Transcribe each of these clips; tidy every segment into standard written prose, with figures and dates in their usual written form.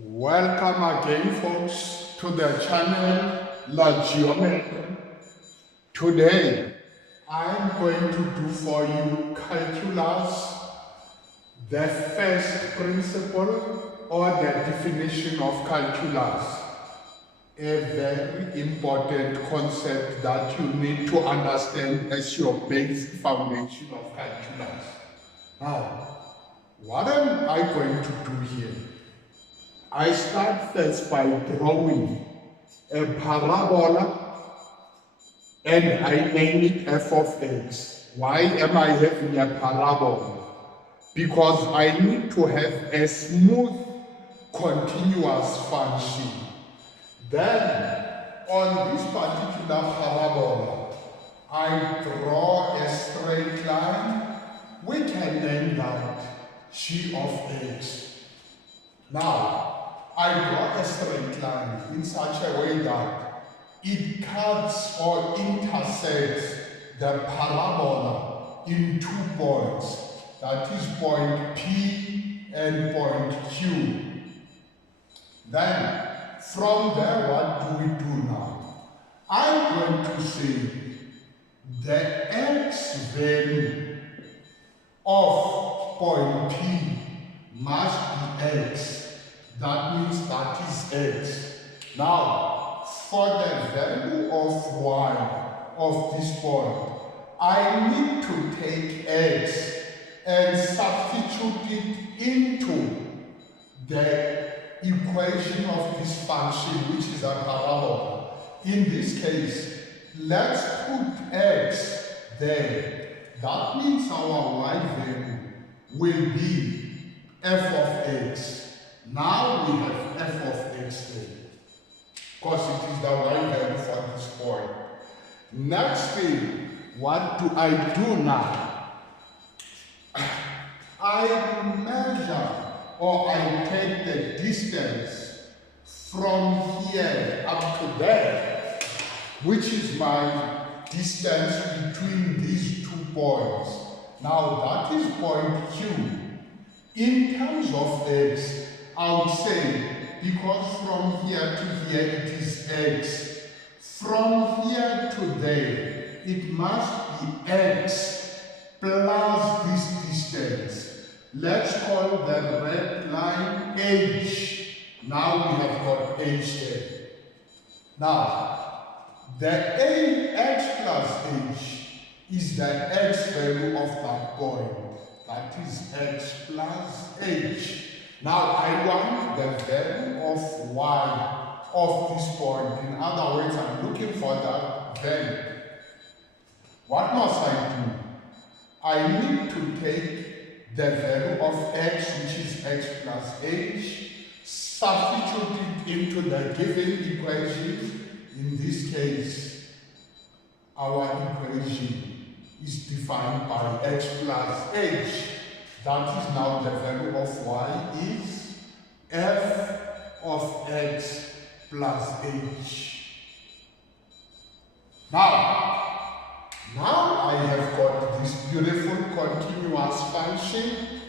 Welcome again, folks, to the channel La Geometry. Today, I'm going to do for you calculus, the first principle or the definition of calculus. A very important concept that you need to understand as your basic foundation of calculus. Now, what am I going to do here? I start first by drawing a parabola and I name it f of x. Why am I having a parabola? Because I need to have a smooth, continuous function. Then, on this particular parabola, I draw a straight line. We can name that g of x. Now, I draw a straight line in such a way that it cuts or intersects the parabola in 2 points. That is point P and point Q. Then, from there, what do we do now? I'm going to say the x value of point P must be x. That means that is x. Now, for the value of y of this point, I need to take x and substitute it into the equation of this function, which is a parabola. In this case, let's put x there. That means our y value will be f of x. Now we have f of x there, because it is the y value for this point. Next thing, what do I do now? I measure or I take the distance from here up to there, which is my distance between these 2 points. Now that is point Q. In terms of x, I would say, because from here to here it is x, from here to there it must be x plus this distance. Let's call the red line h. Now we have got h here. Now, the x plus h is the x value of that point. That is x plus h. Now I want the value of y of this point. In other words, I'm looking for that value. What must I do? I need to take the value of x, which is x plus h, substitute it into the given equation. In this case, our equation is defined by x plus h. That is now the value of y is f of x plus h. Now I have got this beautiful continuous function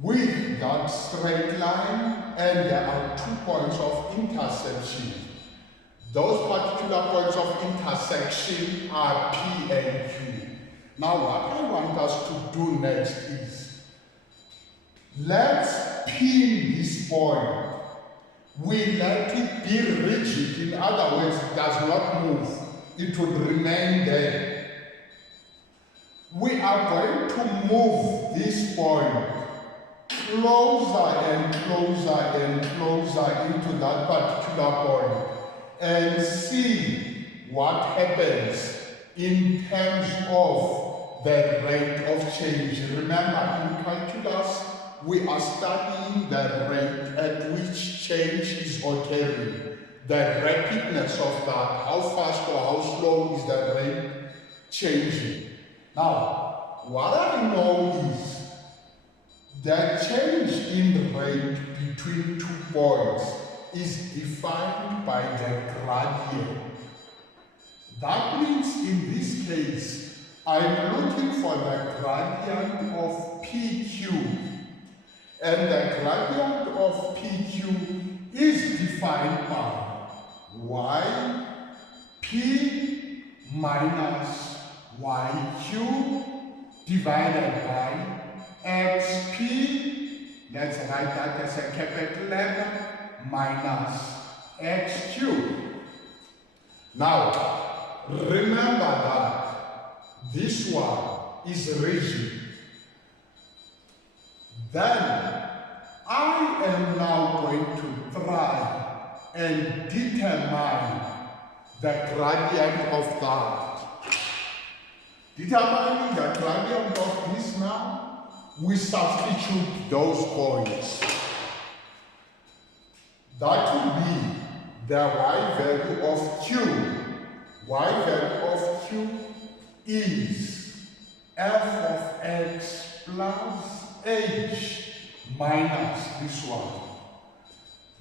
with that straight line, and there are 2 points of intersection. Those particular points of intersection are P and Q. Now what I want us to do next is, let's pin this point. We let it be rigid. In other words, it does not move. It would remain there. We are going to move this point closer and closer and closer into that particular point and see what happens in terms of the rate of change. Remember, in calculus, we are studying the rate at which change is occurring. The rapidness of that, how fast or how slow is the rate changing. Now, what I know is the change in rate between 2 points is defined by the gradient. That means in this case, I'm looking for the gradient of PQ. And the gradient of PQ is defined by y p minus yq divided by xp, let's write that as a capital letter, minus xq. Now, remember that this one is rigid. Then, I am now going to try and determine the gradient of that. Determining the gradient of this now, we substitute those points. That will be the y value of q. Y value of q is f of x plus h minus this one.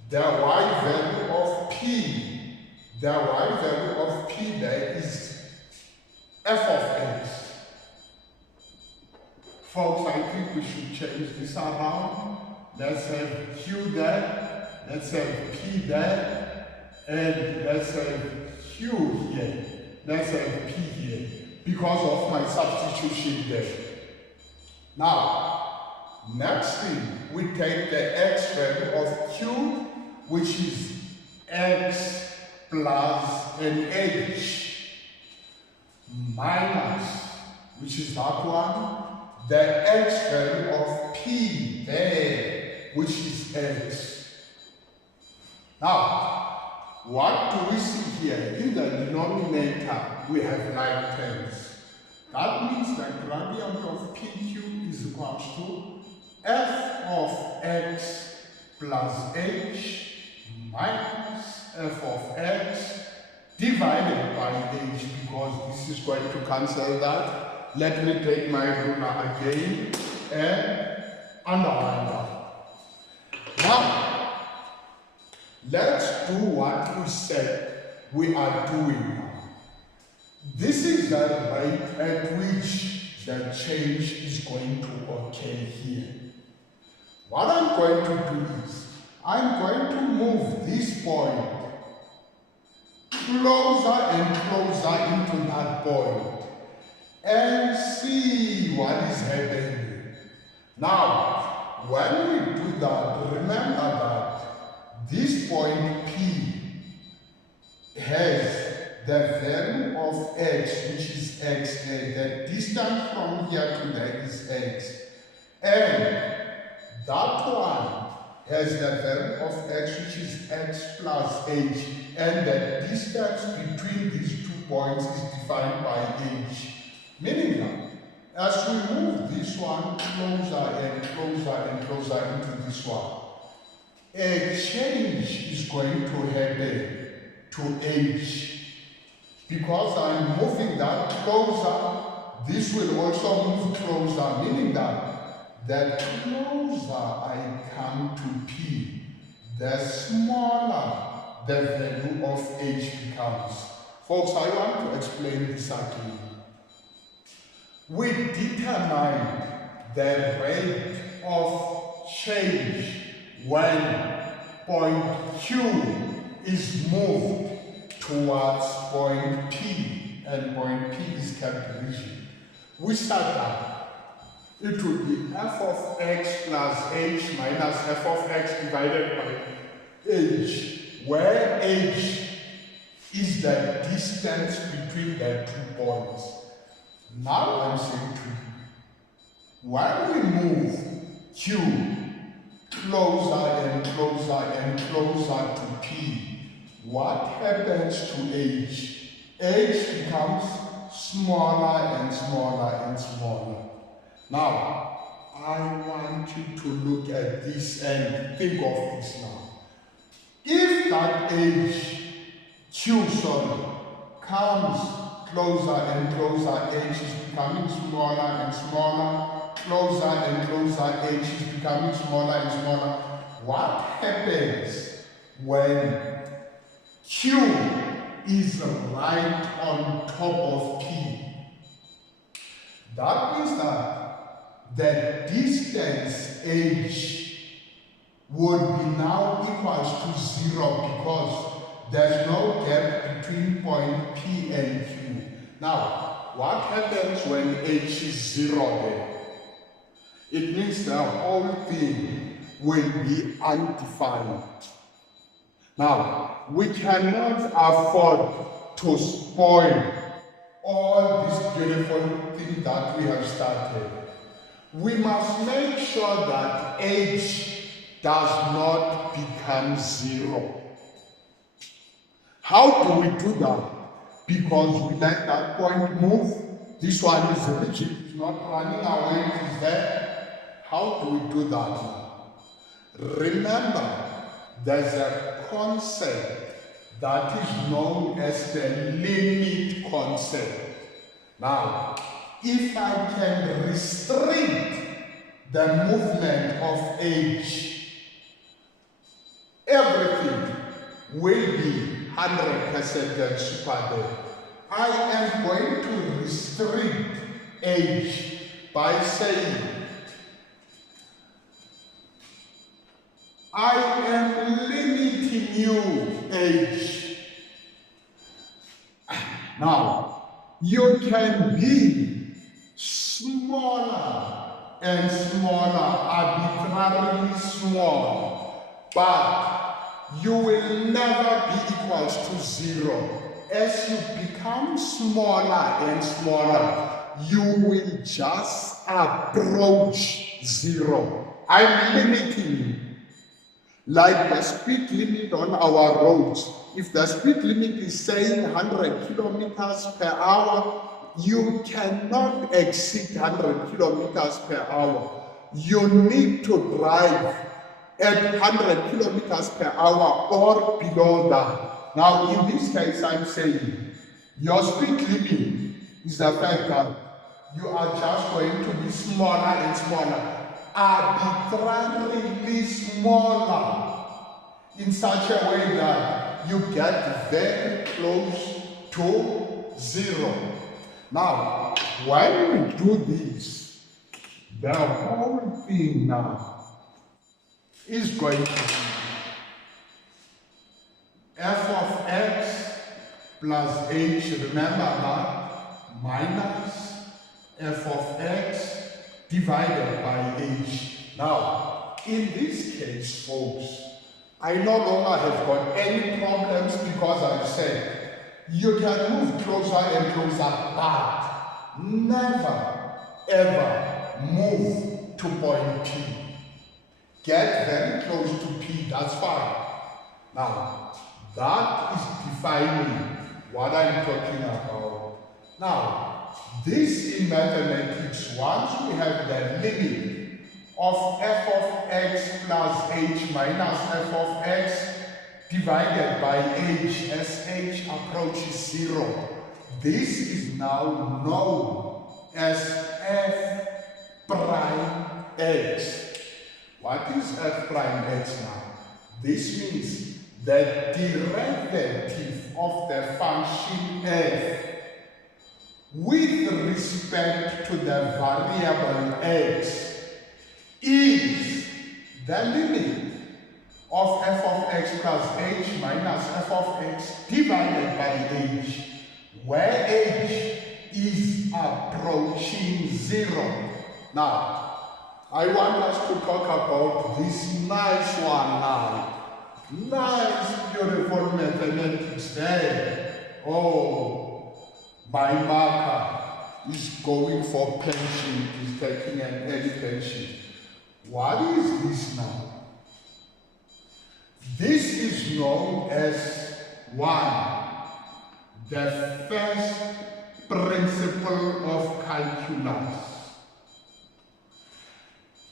The y value of p, the y value of p there is f of x. Folks, I think we should change this around. Let's have q there, let's have p there, and let's have q here, let's have p here, because of my substitution there. Now, next thing, we take the x value of q, which is x plus an h, minus, which is that one, the x value of p there, which is x. Now, what do we see here? In the denominator, we have like terms. That means the gradient of PQ is equal to f of x plus h minus f of x divided by h, because this is going to cancel that. Let me take my ruler again and underline that. Now, let's do what we said we are doing now. This is the rate at which the change is going to occur here. What I'm going to do is, I'm going to move this point closer and closer into that point and see what is happening. Now, when we do that, remember that this point P has the value of x, which is x, and the distance from here to there is x. And that one has the value of x, which is x plus h, and the distance between these 2 points is defined by h. Meaning that, as we move this one closer and closer and closer into this one, a change is going to happen to h. Because I'm moving that closer, this will also move closer, meaning that the closer I come to P, the smaller the value of h becomes. Folks, I want to explain this again. We determine the rate of change when point Q is moved towards point P, and point P is kept rigid. We start that. It would be f of x plus h minus f of x divided by h, where h is the distance between the 2 points. Now I'm saying to you, when we move Q closer and closer and closer to P, what happens to h? H becomes smaller and smaller and smaller. Now, I want you to look at this and think of this now. If that h, Q, comes closer and closer, h is becoming smaller and smaller, closer and closer, h is becoming smaller and smaller. What happens when Q is right on top of P? That means that the distance h would be now equals to 0 because there's no gap between point P and Q. Now, what happens when H is 0 there? It means the whole thing will be undefined. Now, we cannot afford to spoil all this beautiful thing that we have started. We must make sure that H does not become 0. How do we do that? Because we let that point move. This one is rigid, it's not running away, it is there. How do we do that now? Remember, there's a concept that is known as the limit concept. Now, if I can restrict the movement of H, everything will be 100% super there. I am going to restrict H by saying I am limiting you, H. Now, you can be smaller and smaller, arbitrarily small, but you will never be equals to 0. As you become smaller and smaller, you will just approach 0. I'm limiting you. Like the speed limit on our roads. If the speed limit is saying 100 kilometers per hour, you cannot exceed 100 kilometers per hour. You need to drive at 100 kilometers per hour or below that. Now, in this case, I'm saying your speed limit is the fact that you are just going to be smaller and smaller, arbitrarily smaller, in such a way that you get very close to 0. Now, when we do this, the whole thing now is going to be f of x plus h, remember that, minus f of x divided by h. Now, in this case, folks, I no longer have got any problems because I've said you can move closer and closer, but never ever move to point P. Get very close to P, that's fine. Now, that is defining what I'm talking about. Now, this in mathematics, once we have the limit of f of x plus h minus f of x divided by h as h approaches 0, this is now known as f prime x. What is f prime x now? This means the derivative of the function f with respect to the variable x is the limit of f of x plus h minus f of x divided by h, where h is approaching 0. Now, I want us to talk about this nice one now. Nice, beautiful mathematics there. Oh, my marker is going for pension, is taking an early pension. What is this now? This is known as 1, the first principle of calculus.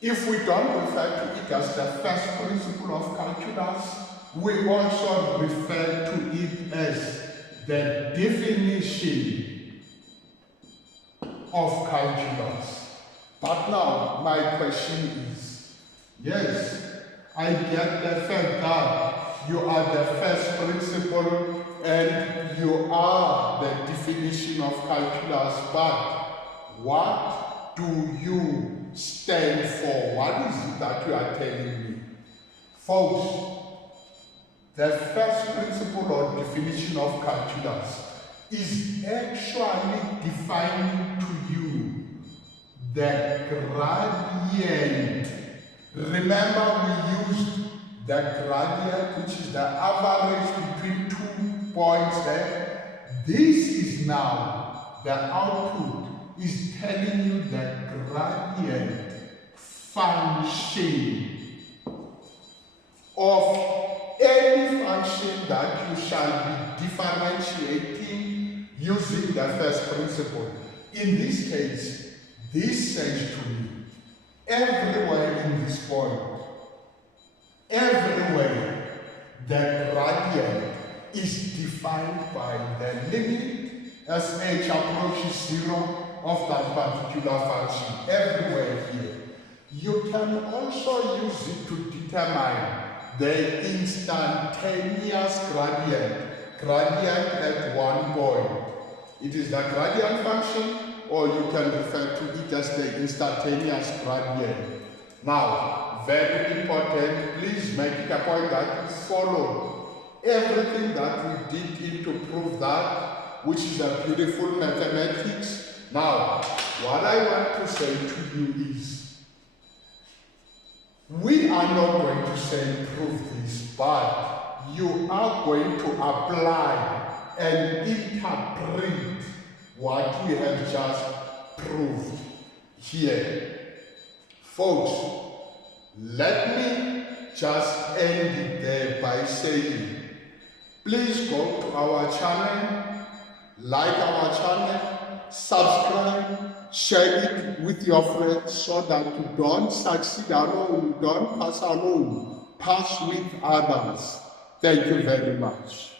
If we don't refer to it as the first principle of calculus, we also refer to it as the definition of calculus. But now, my question is, yes, I get the fact that you are the first principle and you are the definition of calculus, but what do you stand for? What is it that you are telling me? Folks, the first principle or definition of calculus is actually defining to you the gradient. Remember, we used the gradient, which is the average between 2 points there. This is now the output is telling you the gradient function of any function that you shall be differentiating using the first principle. In this case, this says to me, everywhere in this point, everywhere, the gradient is defined by the limit as h approaches 0 of that particular function. Everywhere here. You can also use it to determine the instantaneous gradient at one point. It is the gradient function, or you can refer to it as the instantaneous gradient. Now, very important, please make it a point that you follow everything that we did in to prove that, which is a beautiful mathematics. Now, what I want to say to you is, we are not going to say prove this, but you are going to apply and interpret what we have just proved here. Folks, let me just end it there by saying, please go to our channel, like our channel, subscribe, share it with your friends so that you don't succeed alone, you don't pass alone, pass with others. Thank you very much.